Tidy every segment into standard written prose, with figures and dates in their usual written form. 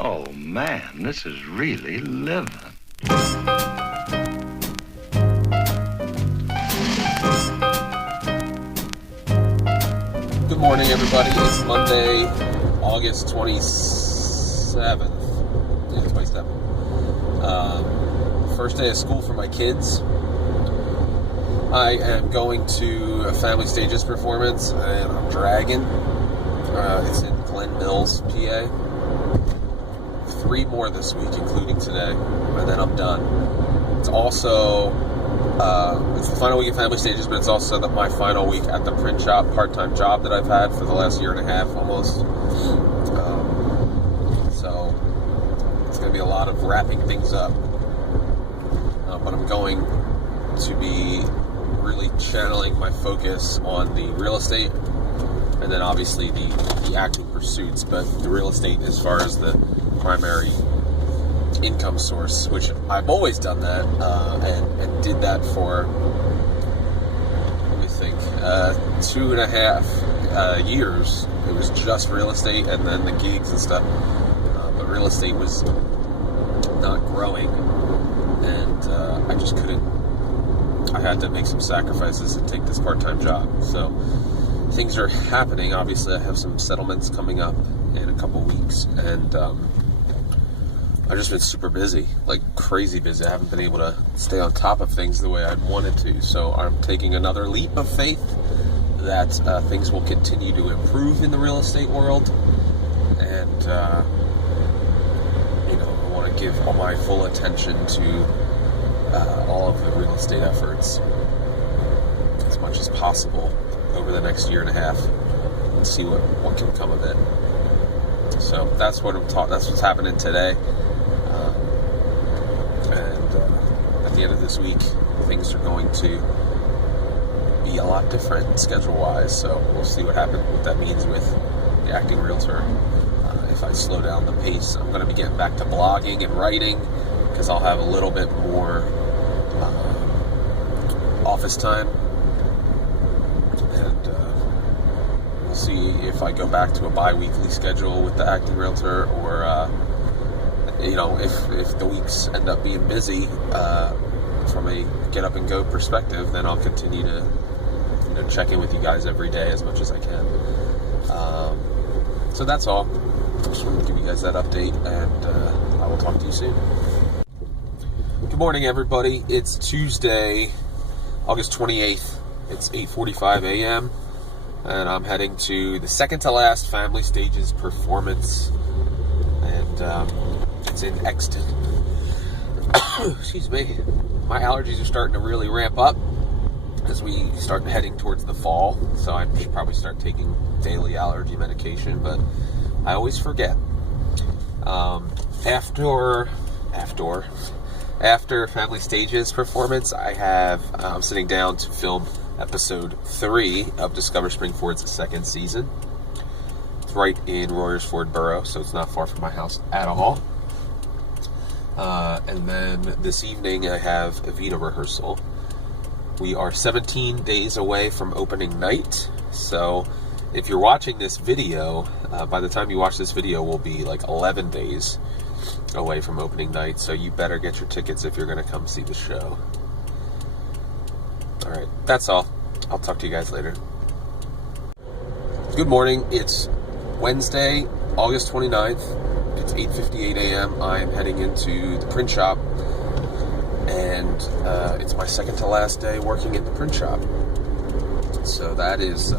Oh man, this is really living. Good morning, everybody. It's Monday, August 27th. Yeah, 27th. First day of school for my kids. I am going to a Family Stages performance, and I'm dragging. It's in Glen Mills, PA. 3 more this week, including today, and then I'm done. It's also it's the final week of Family Stages, but it's also my final week at the print shop part-time job that I've had for the last year and a half almost. So it's going to be a lot of wrapping things up, but I'm going to be really channeling my focus on the real estate, and then obviously the acting pursuits, but the real estate as far as the primary income source, which I've always done that, and did that for, let me think, 2.5 years. It was just real estate and then the gigs and stuff, but real estate was not growing, and I just couldn't. I had to make some sacrifices and take this part-time job. So things are happening. Obviously, I have some settlements coming up in a couple weeks, and I've just been super busy, like crazy busy. I haven't been able to stay on top of things the way I'd wanted to. So I'm taking another leap of faith that things will continue to improve in the real estate world. And, I want to give all my full attention to all of the real estate efforts as much as possible over the next year and a half, and see what can come of it. So that's what that's what's happening today. At the end of this week, things are going to be a lot different schedule-wise. So we'll see what that means with the acting realtor. If I slow down the pace, I'm going to be getting back to blogging and writing, because I'll have a little bit more office time. And we'll see if I go back to a bi-weekly schedule with the acting realtor, or if the weeks end up being busy from a get up and go perspective, then I'll continue to check in with you guys every day as much as I can. So that's all. Just wanted to give you guys that update, and I will talk to you soon. Good morning, everybody. It's Tuesday, August 28th. It's 8:45 a.m. and I'm heading to the second to last Family Stages performance, and it's in Exton. Excuse me. My allergies are starting to really ramp up as we start heading towards the fall, so I should probably start taking daily allergy medication, but I always forget. After Family Stages performance, I'm sitting down to film episode 3 of Discover Springford's second season. It's right in Royersford Borough, so it's not far from my house at all. And then this evening I have Evita rehearsal. We are 17 days away from opening night, so if you're watching this video, by the time you watch this video, we'll be like 11 days away from opening night, so you better get your tickets if you're going to come see the show. Alright, that's all. I'll talk to you guys later. Good morning. It's Wednesday, August 29th. It's 8:58 a.m. I'm heading into the print shop, and it's my second to last day working in the print shop. So that is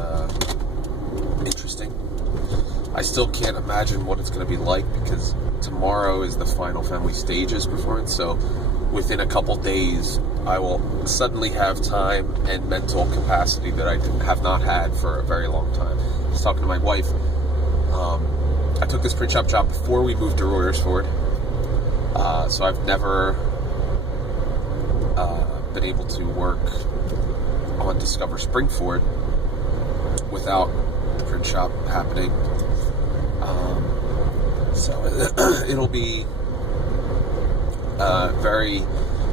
interesting. I still can't imagine what it's going to be like, because tomorrow is the final Family Stages performance, so within a couple days I will suddenly have time and mental capacity that I have not had for a very long time. I was talking to my wife. I took this print shop job before we moved to Royersford, so I've never been able to work on Discover Springford without the print shop happening. So it'll be very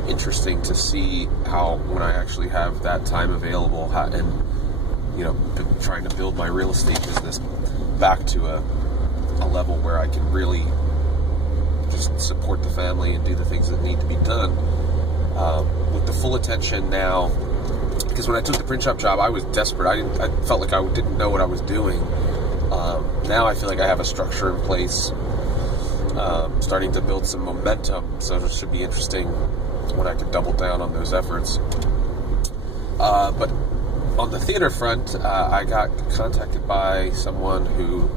interesting to see how, when I actually have that time available, and trying to build my real estate business back to a level where I can really support the family and do the things that need to be done with the full attention now. Because when I took the print shop job, I was desperate. I felt like I didn't know what I was doing. Now I feel like I have a structure in place, starting to build some momentum. So it should be interesting when I can double down on those efforts. But on the theater front, I got contacted by someone who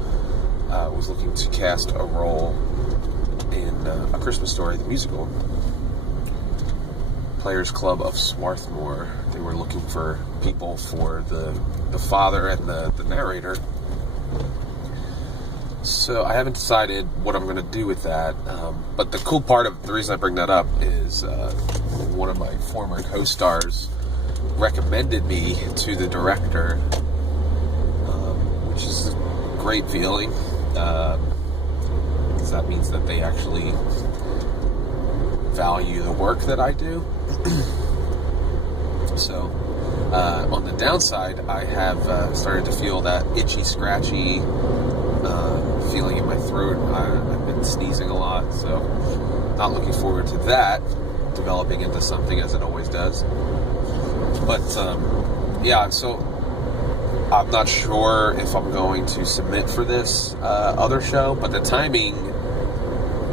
was looking to cast a role in A Christmas Story, the musical. Players Club of Swarthmore. They were looking for people for the father and the narrator. So I haven't decided what I'm going to do with that. But the cool part of the reason I bring that up is one of my former co-stars recommended me to the director, which is a great feeling, because that means that they actually value the work that I do. So on the downside, I have started to feel that itchy, scratchy feeling in my throat. I've been sneezing a lot, so not looking forward to that developing into something as it always does. But yeah, so I'm not sure if I'm going to submit for this other show, but the timing,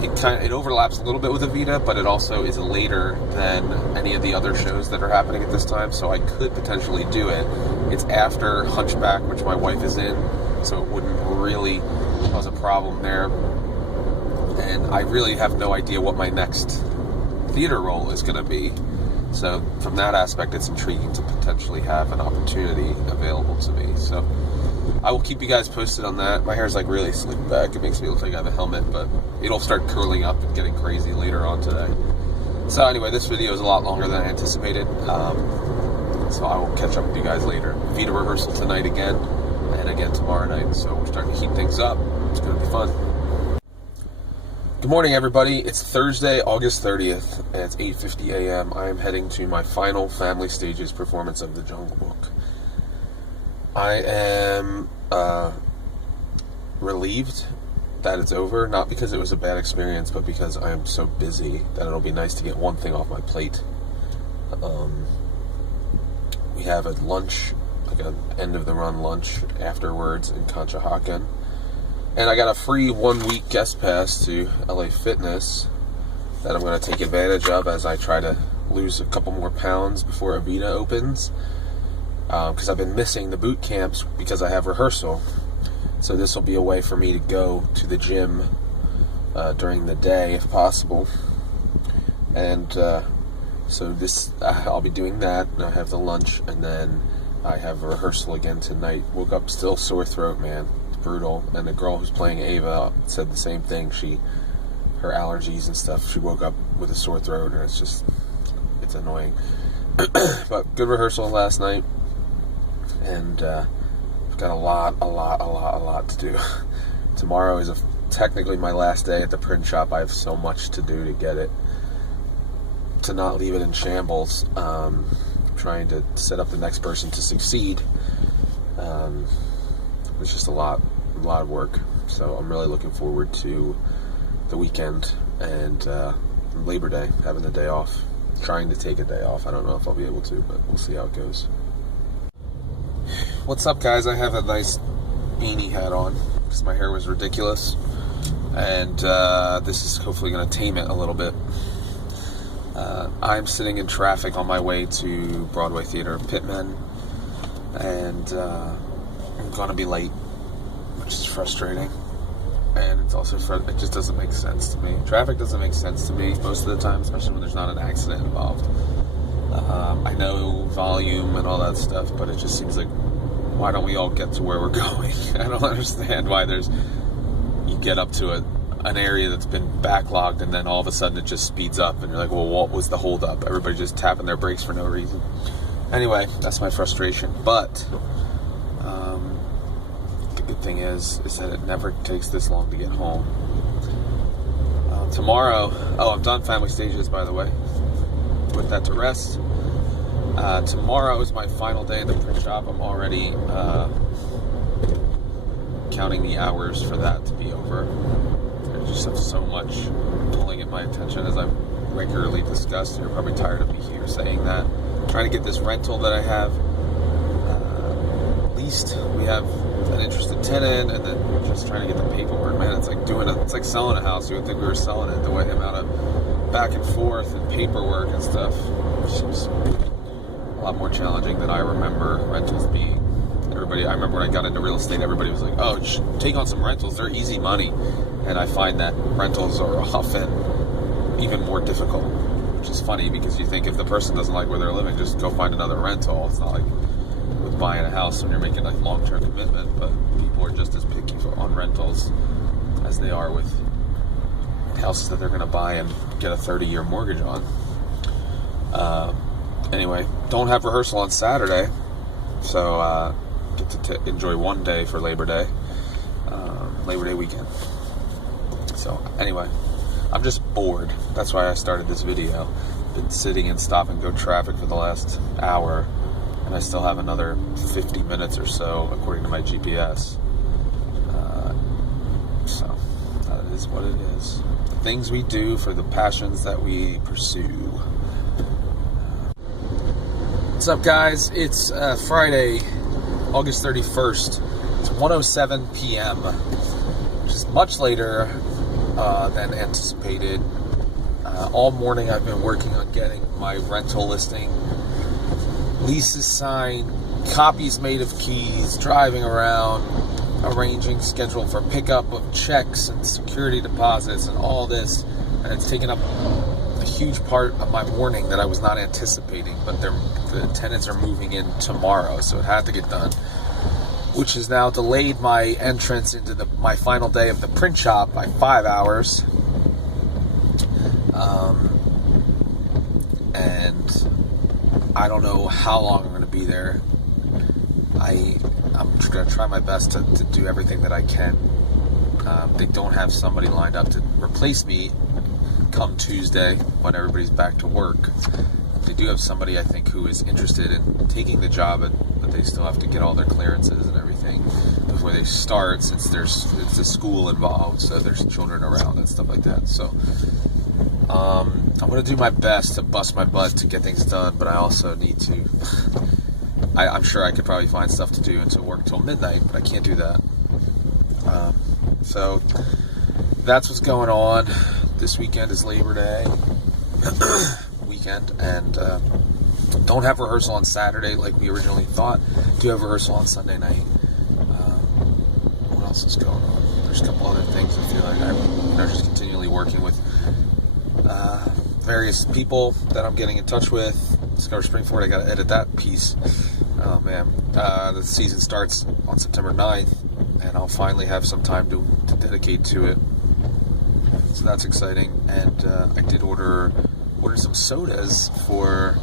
it overlaps a little bit with Evita, but it also is later than any of the other shows that are happening at this time, so I could potentially do it. It's after Hunchback, which my wife is in, so it wouldn't really cause a problem there. And I really have no idea what my next theater role is going to be. So from that aspect, it's intriguing to potentially have an opportunity available to me. So I will keep you guys posted on that. My hair's like really slicked back. It makes me look like I have a helmet, but it'll start curling up and getting crazy later on today. So anyway, this video is a lot longer than I anticipated. So I will catch up with you guys later. Vita rehearsal tonight again, and again tomorrow night. So we're starting to heat things up. It's going to be fun. Good morning, everybody. It's Thursday, August 30th, and it's 8:50 a.m. I am heading to my final Family Stages performance of The Jungle Book. I am relieved that it's over, not because it was a bad experience, but because I am so busy that it'll be nice to get one thing off my plate. We have a lunch, like an end-of-the-run lunch afterwards in Conshohocken. And I got a free 1-week guest pass to LA Fitness that I'm going to take advantage of as I try to lose a couple more pounds before Evita opens. Because I've been missing the boot camps because I have rehearsal. So this will be a way for me to go to the gym during the day if possible. And so I'll be doing that, and I have the lunch, and then I have a rehearsal again tonight. Woke up still sore throat, man. Brutal. And the girl who's playing Ava said the same thing. Her allergies and stuff, she woke up with a sore throat, and it's annoying. But good rehearsal last night, and I've got a lot to do. Tomorrow is technically my last day at the print shop. I have so much to do to not leave it in shambles. Trying to set up the next person to succeed. It's just a lot of work. So I'm really looking forward to the weekend and Labor Day, having the day off. Trying to take a day off. I don't know if I'll be able to, but we'll see how it goes. What's up, guys? I have a nice beanie hat on because my hair was ridiculous, and this is hopefully going to tame it a little bit. I'm sitting in traffic on my way to Broadway Theater Pitman, and I'm going to be late, which is frustrating. And it's also it just doesn't make sense to me. Traffic doesn't make sense to me most of the time, especially when there's not an accident involved. I know volume and all that stuff, but it just seems like, why don't we all get to where we're going? I don't understand why you get up to an area that's been backlogged, and then all of a sudden it just speeds up, and you're like, well, what was the holdup? Everybody just tapping their brakes for no reason. Anyway, that's my frustration. But the good thing is that it never takes this long to get home. Tomorrow, I'm done Family Stages, by the way. Put that to rest. Tomorrow is my final day in the print shop. I'm already counting the hours for that to be over. I just have so much pulling at get my attention, as I've regularly discussed. You're probably tired of me here saying that. I'm trying to get this rental that I have leased. We have an interested tenant, and then we're just trying to get the paperwork. Man, it's like selling a house. You would think we were selling it. The way the amount of back and forth and paperwork and stuff seems a lot more challenging than I remember rentals being. I remember when I got into real estate, everybody was like, oh, take on some rentals, they're easy money. And I find that rentals are often even more difficult, which is funny, because you think if the person doesn't like where they're living, just go find another rental. It's not like with buying a house when you're making like long-term commitment, but people are just as picky on rentals as they are with houses that they're going to buy and get a 30-year mortgage on. Anyway, don't have rehearsal on Saturday, so get to enjoy one day for Labor Day weekend. So anyway, I'm just bored. That's why I started this video. Been sitting in stop and go traffic for the last hour, and I still have another 50 minutes or so according to my GPS. So that is what it is. The things we do for the passions that we pursue. What's up, guys? It's Friday, August 31st. It's 1:07 p.m., which is much later than anticipated. All morning I've been working on getting my rental listing, leases signed, copies made of keys, driving around, arranging schedule for pickup of checks and security deposits and all this. And it's taken up a huge part of my morning that I was not anticipating, but the tenants are moving in tomorrow, so it had to get done, which has now delayed my entrance into my final day of the print shop by 5 hours. And I don't know how long I'm going to be there. I'm going to try my best to do everything that I can. They don't have somebody lined up to replace me come Tuesday when everybody's back to work. They do have somebody, I think, who is interested in taking the job, but they still have to get all their clearances and everything before they start, since it's a school involved, so there's children around and stuff like that. So I'm going to do my best to bust my butt to get things done, but I also need to I'm sure I could probably find stuff to do and to work till midnight, but I can't do that. So that's what's going on. This weekend is Labor Day weekend, and don't have rehearsal on Saturday like we originally thought. Do have rehearsal on Sunday night. What else is going on? There's a couple other things. I feel like I'm just continually working with various people that I'm getting in touch with. Discover Springford, I got to edit that piece. Oh man, the season starts on September 9th, and I'll finally have some time to dedicate to it. So that's exciting. And I did order some sodas for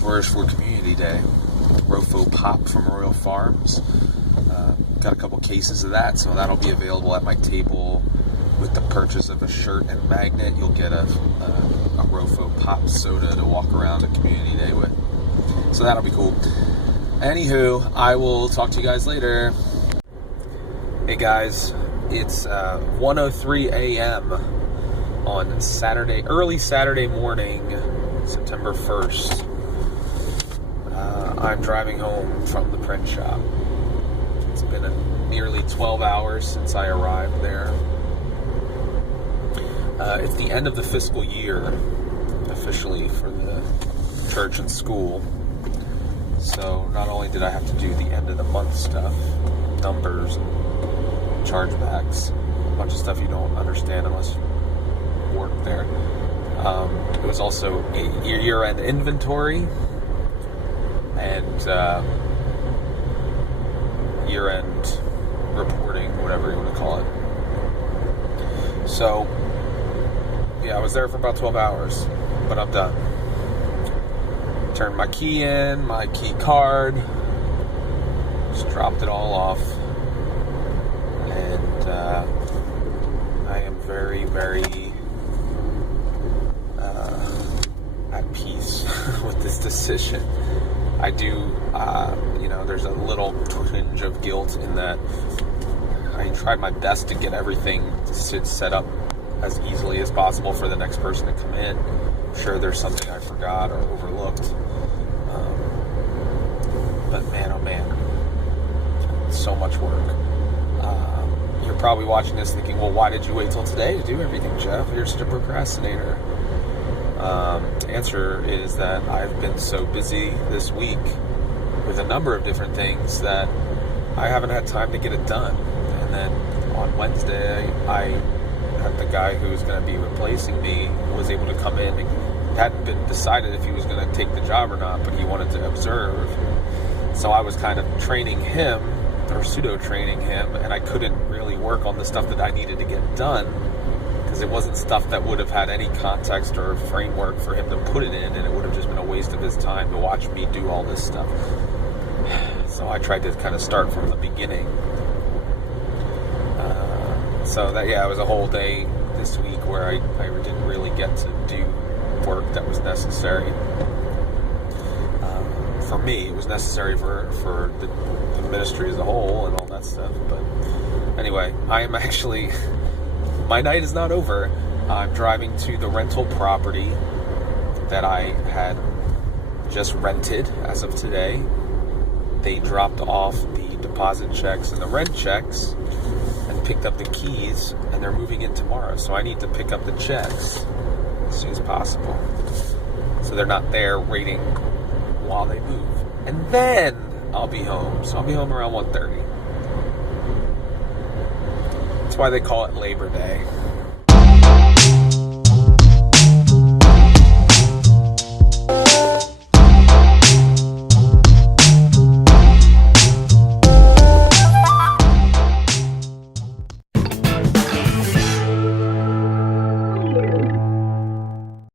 Community Day. Rofo Pop from Royal Farms. Got a couple cases of that, so that'll be available at my table. With the purchase of a shirt and magnet, you'll get a Rofo Pop soda to walk around a Community Day with. So that'll be cool. Anywho, I will talk to you guys later. Hey guys, it's 1:03 a.m. on Saturday, early Saturday morning, September 1st. I'm driving home from the print shop. It's been nearly 12 hours since I arrived there. It's the end of the fiscal year, officially, for the church and school. So not only did I have to do the end of the month stuff, numbers, and chargebacks, a bunch of stuff you don't understand unless you work there. It was also a year-end inventory and year-end reporting, whatever you want to call it. So yeah, I was there for about 12 hours, but I'm done. Turned my key in, my key card, just dropped it all off, and I am very, very at peace with this decision. I do, there's a little twinge of guilt in that I tried my best to get everything set up as easily as possible for the next person to come in. I'm sure there's something I forgot or overlooked. But man, oh man, so much work. You're probably watching this thinking, well, why did you wait till today to do everything, Jeff? You're such a procrastinator. The answer is that I've been so busy this week with a number of different things that I haven't had time to get it done. And then on Wednesday, I had the guy who was going to be replacing me was able to come in. It hadn't been decided if he was going to take the job or not, but he wanted to observe. So I was kind of training him, or pseudo-training him, and I couldn't really work on the stuff that I needed to get done because it wasn't stuff that would have had any context or framework for him to put it in, and it would have just been a waste of his time to watch me do all this stuff. So I tried to kind of start from the beginning. It was a whole day this week where I didn't really get to do work that was necessary. For me, it was necessary for the ministry as a whole and all that stuff. But anyway, I am actually, my night is not over. I'm driving to the rental property that I had just rented as of today. They dropped off the deposit checks and the rent checks and picked up the keys, and they're moving in tomorrow. So I need to pick up the checks as soon as possible, so they're not there waiting while they move. And then I'll be home. So I'll be home around 1:30. That's why they call it Labor Day.